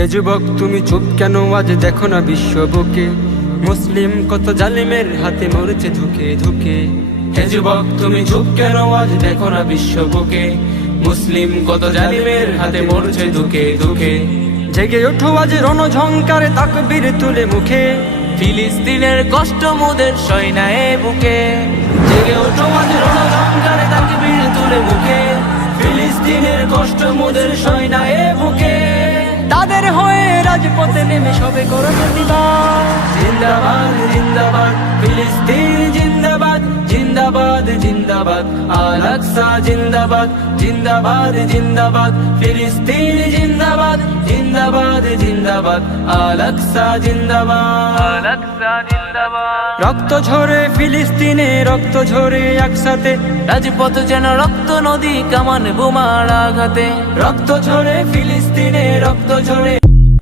হে যুবক তুমি চুপ কেন, আজ দেখো না বিশ্ব বুকে মুসলিম কত জালিমের হাতে মরছে ধুকে ধুকে। হে যুবক তুমি চুপ কেন, আজ দেখো না বিশ্ব বুকে মুসলিম কত জালিমের হাতে মরছে ধুকে ধুকে। জেগে ওঠো আজ রণঝঙ্কারে তাকবীর তুলে মুখে, ফিলিস্তিনের কষ্ট মোদের সয়নায়ে বুকে। জেগে ওঠো আজ রণঝঙ্কারে তাকবীর তুলে মুখে, ফিলিস্তিনের কষ্ট মোদের সয়নায়ে বুকে। তাদের হয়ে রাজপথে নেমে সবে করো প্রতিবাদ, জিন্দাবাদ জিন্দাবাদ ফিলিস্তিন জিন্দাবাদ, জিন্দাবাদ জিন্দাবাদ আল আকসা জিন্দাবাদ, জিন্দাবাদ জিন্দাবাদ ফিলিস্তিন জিন্দাবাদ, জিন্দাবাদ জিন্দাবাদ আল আকসা জিন্দাবাদ, আল আকসা জিন্দাবাদ। রক্ত ঝরে ফিলিস্তিনে রক্ত ঝরে একসাথে, রাজপথ যেন রক্ত নদী কামান বোমার আঘাতে। রক্ত ঝরে ফিলিস্তিনে রক্ত ঝরে